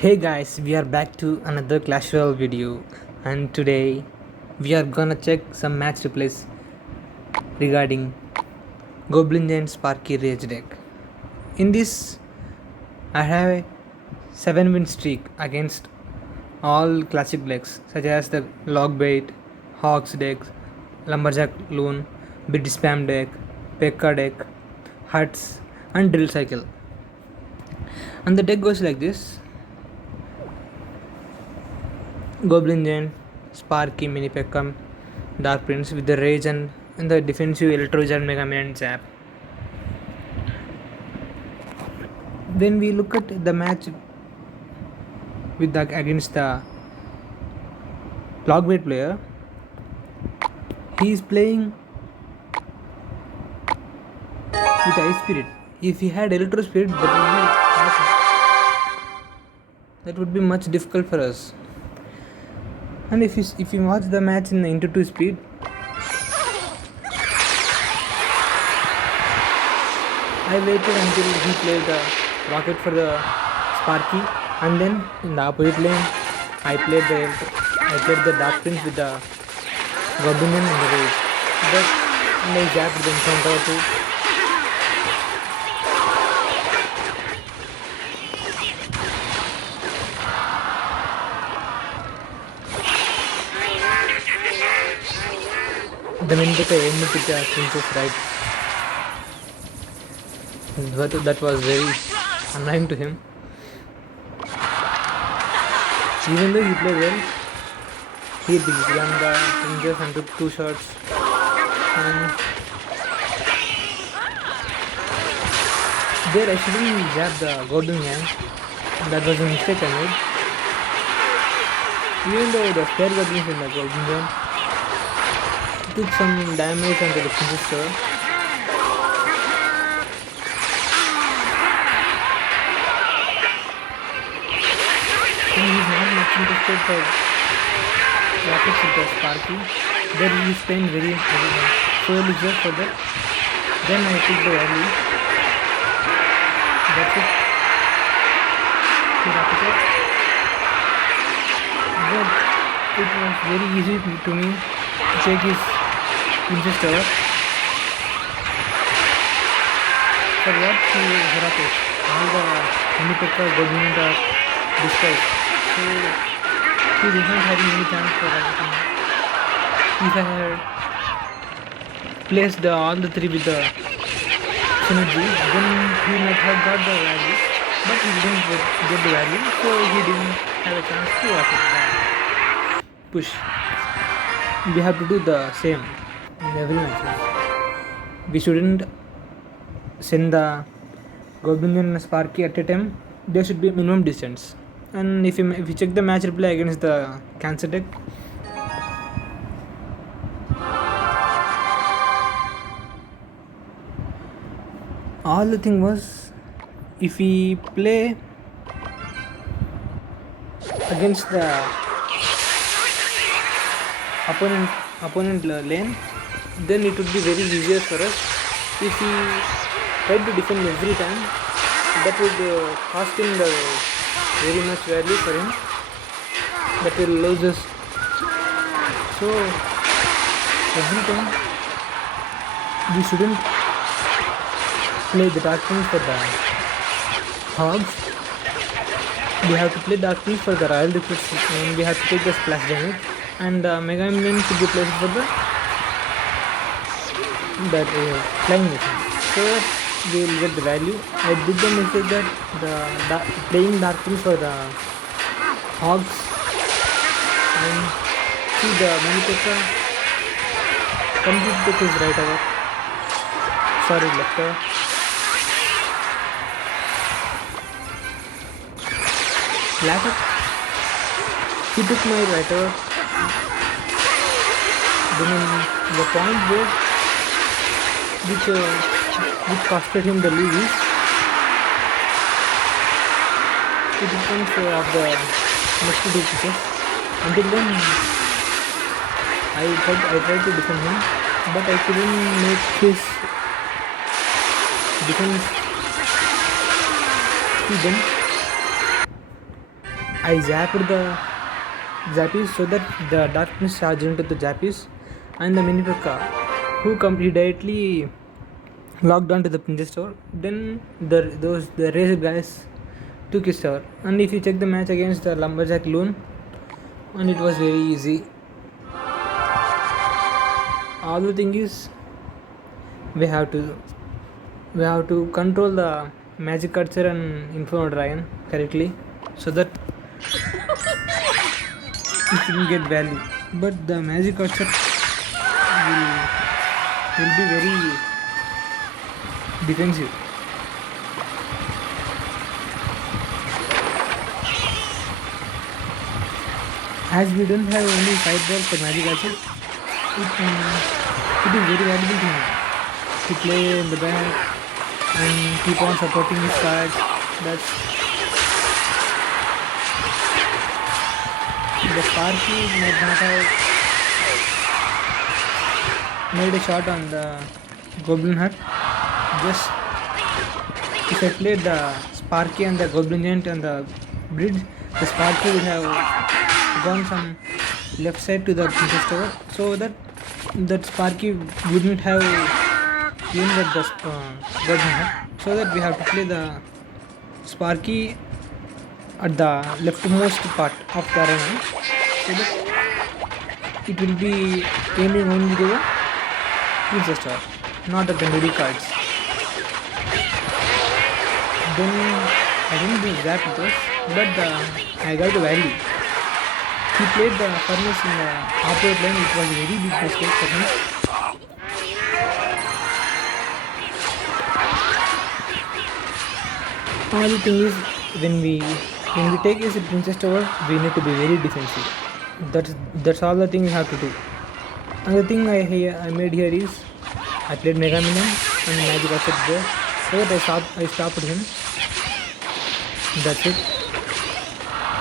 Hey guys, we are back to another Clash Royale video, and today we are gonna check some match replays regarding Goblin Giant Sparky Rage deck. In this, I have a 7-win streak against all classic decks such as the Logbait, Hawks deck, Lumberjack Loon, Bid Spam deck, Pekka deck, Huts, and Drill Cycle. And the deck goes like this: Goblin Giant, Sparky, Mini Pekka, Dark Prince with the Rage and in the defensive Electrojet, Mega Man and Zap. When we look at the match with against the Logbait player, he is playing with Ice Spirit. If he had Electro Spirit, that would be much difficult for us. And if you watch the match in the into 2 speed, I waited until he played the rocket for the Sparky, and then in the opposite lane I played the Dark Prince with the Goblin and the Rage. And I zapped the Encounter too. The minute I aimed it at the princess right. That was very annoying to him. Even though he played well, he began the princess and took 2 shots. And there I shouldn't jab the Golden Gang. That was a mistake I made. Even though the spare goblins in the Golden Gang took some damage onto the princess tower. And he is not much interested for rockets with the Sparky. There he is playing very so elixir for that. Then I took the value. That's it. He rocketed. But it was very easy to me to take his princess tower. For what he rockets? All the Mini Pekka Goblin are destroyed. So he did not have any chance for rocketing. If I had placed all the 3 with the synergy, then he might have got the value, but he didn't get the value, so he didn't have a chance to rocket that push. We have to do the same in every match. We shouldn't send the Goblin and Sparky at a time. There should be a minimum distance. And if you check the match replay against the Cancer deck, all the thing was, if we play against the opponent lane, then it would be very easier for us. If we try to defend every time, that would cost him the very much value for him. That will lose us. So every time we shouldn't play the Dark Prince for the Hogs. We have to play Dark Prince for the Royal Defense, and we have to take the splash damage. And Mega Man should be placed for the flying mission, so we will get the value. I did the mistake that playing Dark Prince for the Hogs and see the Mini Pekka complete deck is right over. Sorry, left over. Black up. He took my right over. Then the point where which costed him the lead is it depends of the next 2 pieces. Until then I tried to defend him, but I couldn't make his defense see them. I zapped the Zappies so that the darkness charged into the Zappies and the Minipekka, who he directly locked onto the princess tower. Then the razor guys took his tower. And if you check the match against the Lumberjack Loon, and it was very easy. All the thing is we have to control the magic culture and Inferno Dragon correctly so that it will get value. But the magic culture will be very defensive. As we don't have only sideboard for magic culture, it is very valuable to me to play in the back and keep on supporting his cards. That's the Sparky might not have made a shot on the Goblin Hut. Just if I played the Sparky and the Goblin Giant and the bridge, the Sparky would have gone some left side to the princess tower, so that Sparky wouldn't have even at the Goblin Hut. So that we have to play the Sparky at the leftmost part of the arena, so that it will be aiming only to the princess tower, not at the middle cards. Then I didn't do zap with this, but I got the value. He played the furnace in the opposite lane. It was a very big mistake for him. Only thing is when we take his princess tower, we need to be very defensive. That's all the thing we have to do. Another thing I made here is I played Mega Minion and Magic Asset there, so that I stopped him. That's it.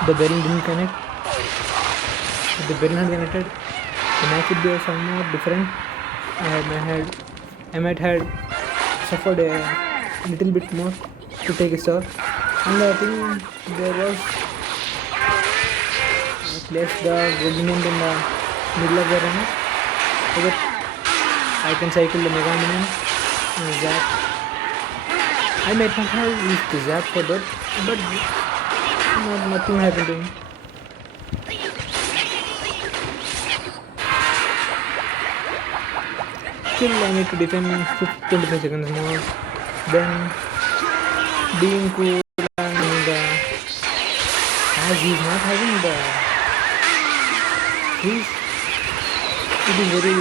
The bearing didn't connect. If the bearing had connected, the match would be somewhat different. I might have suffered a little bit more to take a star. And I think there was I placed the Goblin Giant in the middle of the arena so that I can cycle the Mega Minion and zap. I might not have used the zap for that, but nothing happened to him. Still I need to defend 25 seconds more. Then being cool and as he's not having the freeze, it is very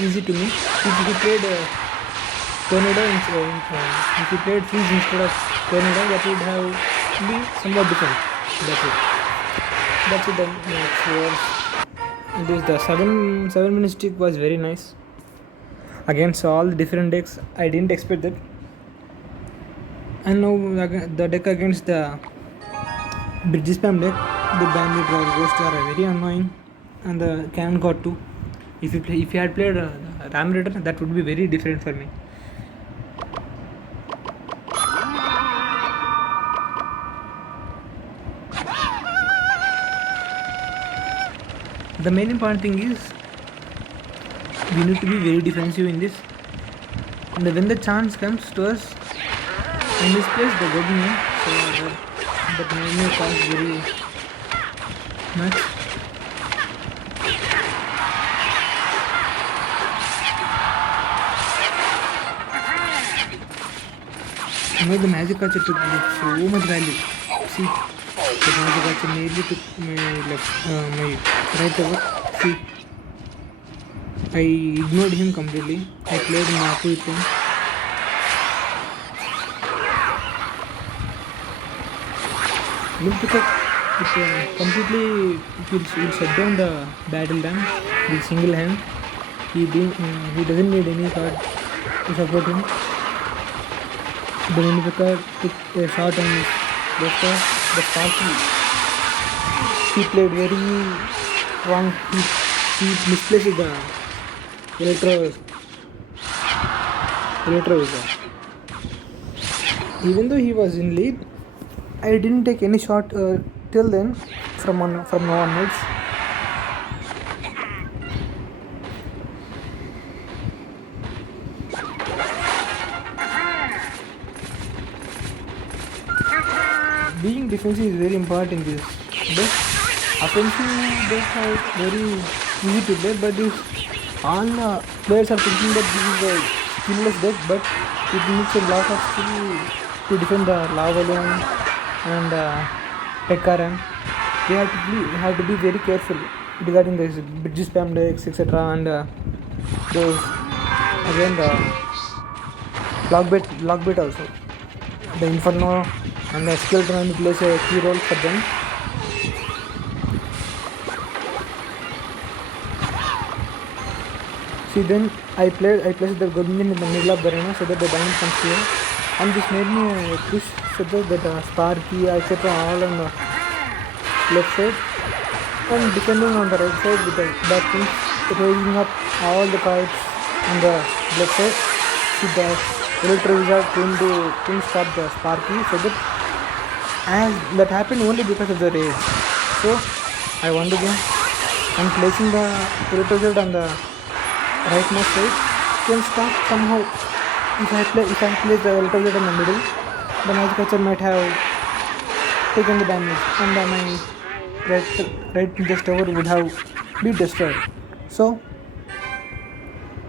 easy to me. If he played tornado if he played freeze instead of tornado, that would have be somewhat different. That's it. The next was this. The 7-minute streak was very nice against all the different decks. I didn't expect that. And now the deck against the bridge spam deck, the bandit or ghost are very annoying, and the cannon got 2. If you had played Ram Raider, that would be very different for me. The main important thing is we need to be very defensive in this. And when the chance comes to us, in this place the Goblin, so that may cost very much. Now the magic culture took so much value. See, the magic culture nearly took my right over. See, I ignored him completely. I played Maku with him. Look at it completely. It will shut down the battle dam with single hand. He doesn't need any card to support him. The Minipekka took a shot on his left side. The Sparky, he played very wrong. He misplaced the Electro. Even though he was in lead, I didn't take any shot till then, from now onwards, being defensive is very important in this. But offensive decks are very easy to play. But if all players are thinking that this is a skillless deck, but it needs a lot of skill to defend the Lava Balloon and Pekaran, they have to be very careful regarding the bridge spam decks, etc. And those again the lockbait also. The Inferno and the Skeleton plays a key role for them. See, then I placed the Goblin in the middle of the arena so that the diamond comes here, and this made me push so that Sparky, etc. all on the left side, and defending on the right side with the back wings, raising up all the cards on the left side. See, the Electro Wizard couldn't stop the Sparky, so that happened only because of the rage. So I won the game. And placing the Electro Wizard on the rightmost side can stop somehow. If I place the Electro Wizard in the middle, the Magic Catcher might have taken the damage, and my right Ninja Tower would have been destroyed. So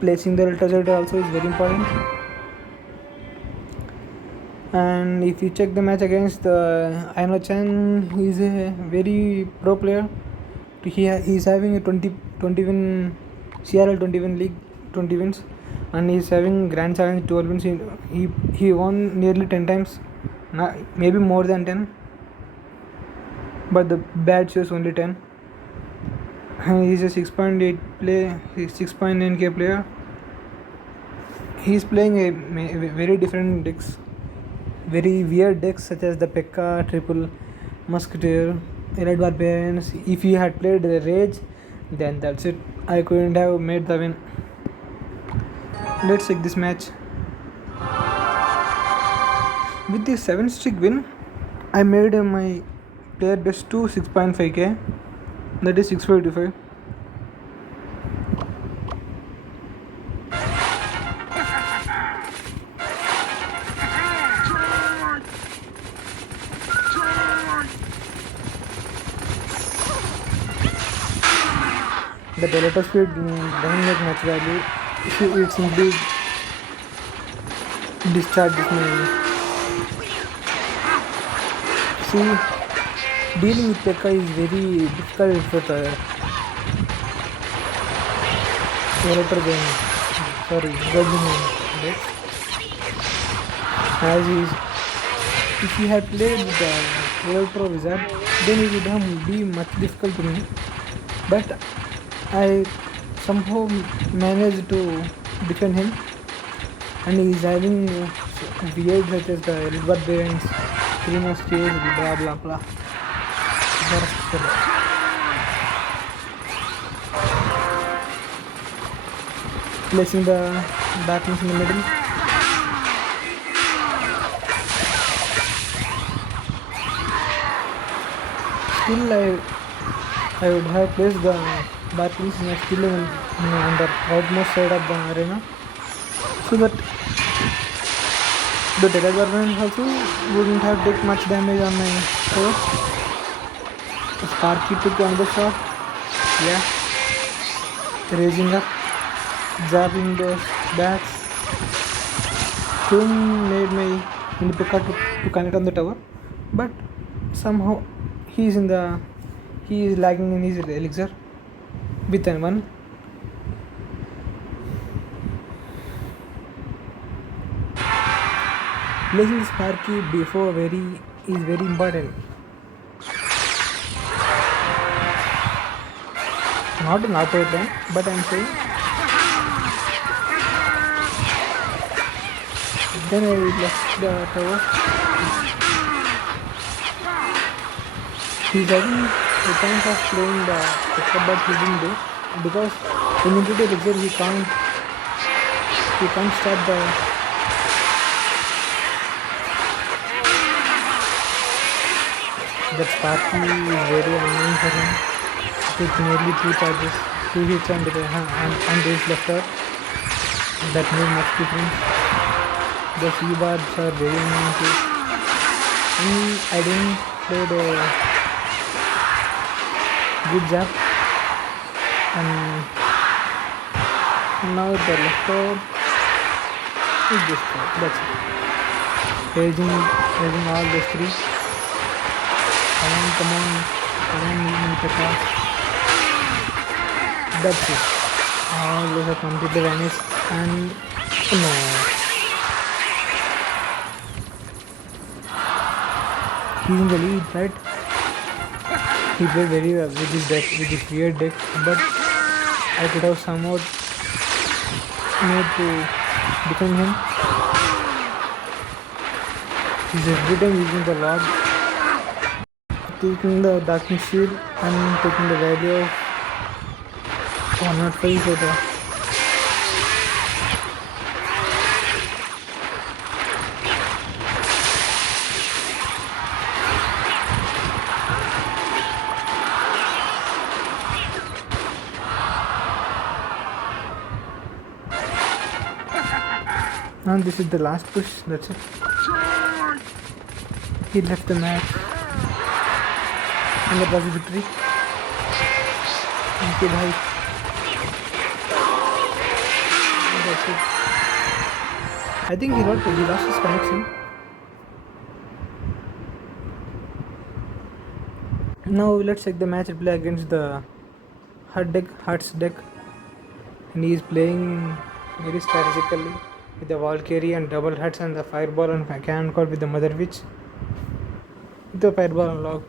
placing the Electro Wizard also is very important. And if you check the match against Aino Chan, he is a very pro player. He is having a 20 win CRL 20 win league 20 wins, and he is having Grand Challenge 12 wins. He won nearly 10 times, maybe more than 10, but the badge shows only 10. And he is a 6.8 play, 6.9k player. He is playing a very different decks, very weird decks such as the Pekka, Triple, Musketeer, Elite Barbarians. If he had played the Rage, then that's it. I couldn't have made the win. Let's check this match. With the 7-streak win, I made my player best to 6.5k, that is 655. The Electro Speed doesn't make much value. It simply discharges me. See, dealing with Pekka is very difficult for the Electro game. Sorry, Goblin deck. As is, if he had played the Electro Wizard, then it would have been much difficult to me. But I somehow managed to defend him, and he is having weird such as the Elite Barbarians, 3 Musketeers, blah blah blah. Placing the backings in the middle. Still, I would have placed the backings still on the rightmost side of the arena, so that the Elite Barbarians also wouldn't have taken much damage on my tower. Sparky took another shot. Yeah, raising up, jabbing those bats. Couldn't made my Pekka to connect on the tower, but somehow he is lagging in his elixir with an 1. Placing Sparky before is very important. Not an outward plan, but I'm saying. Then I left the tower. He's having a chance of playing the Pekka, but he didn't do, because when you do the elixir, he can't stop the That Sparky is very annoying for him. It took nearly 2 charges, 2 hits on his left arm. That made much difference. The C-bars are very annoying too. And I didn't play the good job. And now the left arm is destroyed. That's it. Raising all those three. Come on, MadhuPrane. That's it. All those are completely vanished. And no. He's in the lead, right? He played very well with this deck, with this weird deck, but I could have somewhat made to defend him. He's every time using the log, taking the darkness shield and taking the value of 105 for the and this is the last push, that's it. He left the match and that was a victory. Thank you, bhai. That's it. I think he lost his connection. Now let's check the match replay against the Hearts deck, and he is playing very strategically with the Valkyrie and double heads and the fireball and cannon call with the Mother Witch with the fireball and log.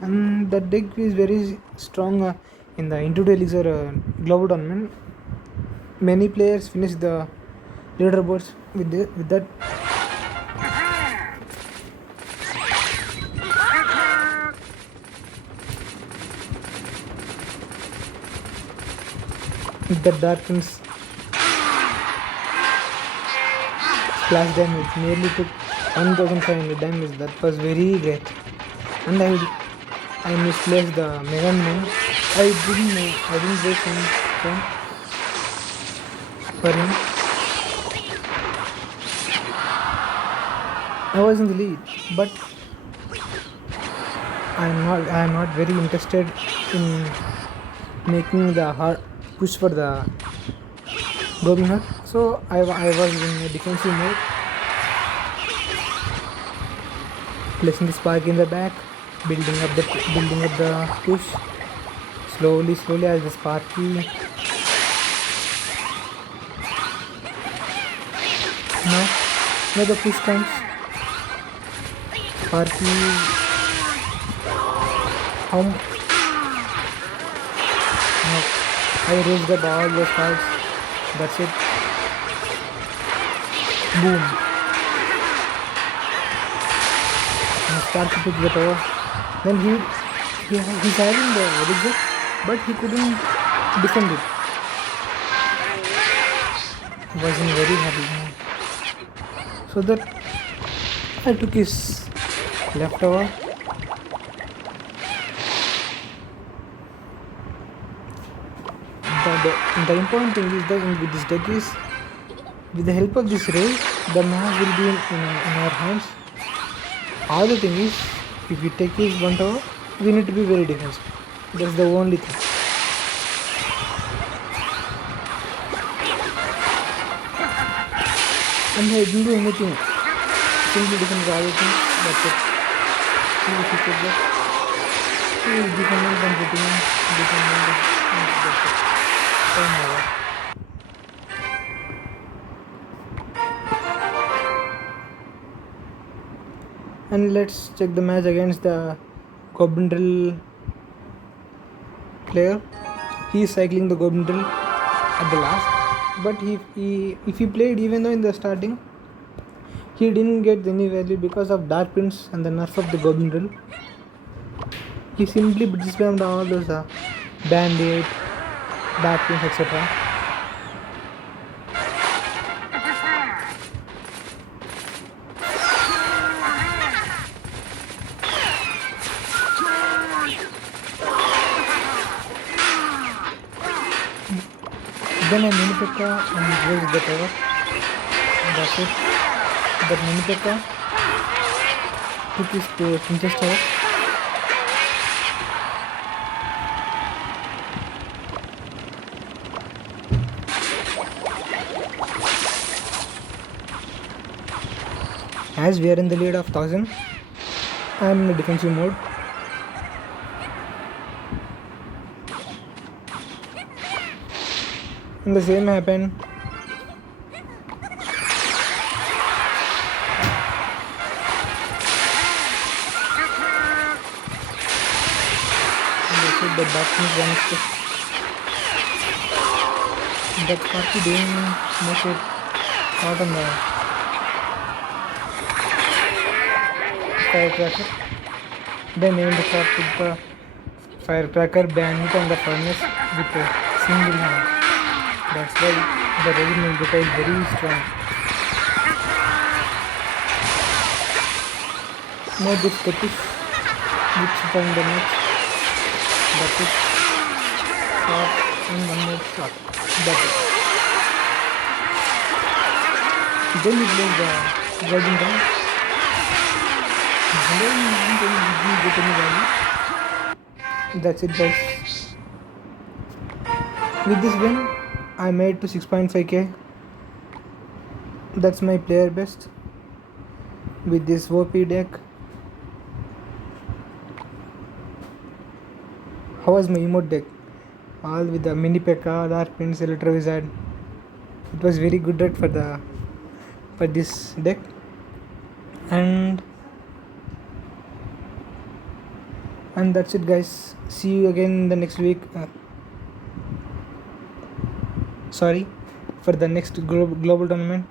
And the deck is very strong in the individual leagues or global tournament. Many players finish the leaderboards with that. That darkens splash damage nearly took 1500 damage. That was very great. And I misplaced the Mega Man. I didn't waste any time for him. I was in the lead, but I am not very interested in making the hard push for the Goblin Hut. So I was in a defensive mode, placing the spark in the back, building up the push slowly as the Sparky. Now the push comes. Sparky home. Now I raised up all those cards. That's it. Boom. And Sparky took the tower. Then he's having the reject, but he couldn't defend it. He wasn't very happy. So that I took his left tower. The important thing is that with this deck is, with the help of this raid, the match will be in our hands. All the thing is, if we take his one tower, we need to be very defensive. That's the only thing. And I didn't do anything. Simply defend all the things. That's it. See if you take that. He is defending, competing, defending. That's it. And let's check the match against the Goblin Drill player. He is cycling the Goblin Drill at the last, but if he played even though in the starting, he didn't get any value because of Dark Prince and the nerf of the Goblin Drill. He simply spammed all those Band-Aid, Dark Prince, etc. Then I mini Pekka and raise the tower. That's it. That mini Pekka took his princess tower. As we are in the lead of 1000, I am in the defensive mode. And the same happened. And that's it, the darkness vanished. That Sparky didn't make it out on the firecracker. Then even the shot with the firecracker banned it on the furnace with a single hand. That's why the Resident Evil is very strong. Now this Tetis which from the match. That's it. Shot and one more shot. That's it. Then we play the Golden Giant. And then we didn't get any value. That's it, guys. With this win, I made to 6.5k. That's my player best with this OP deck. How was my emote deck? All with the mini Pekka, Dark Prince, Electro Wizard. It was very good deck for this deck. And that's it, guys. See you again the next week. For the next global tournament.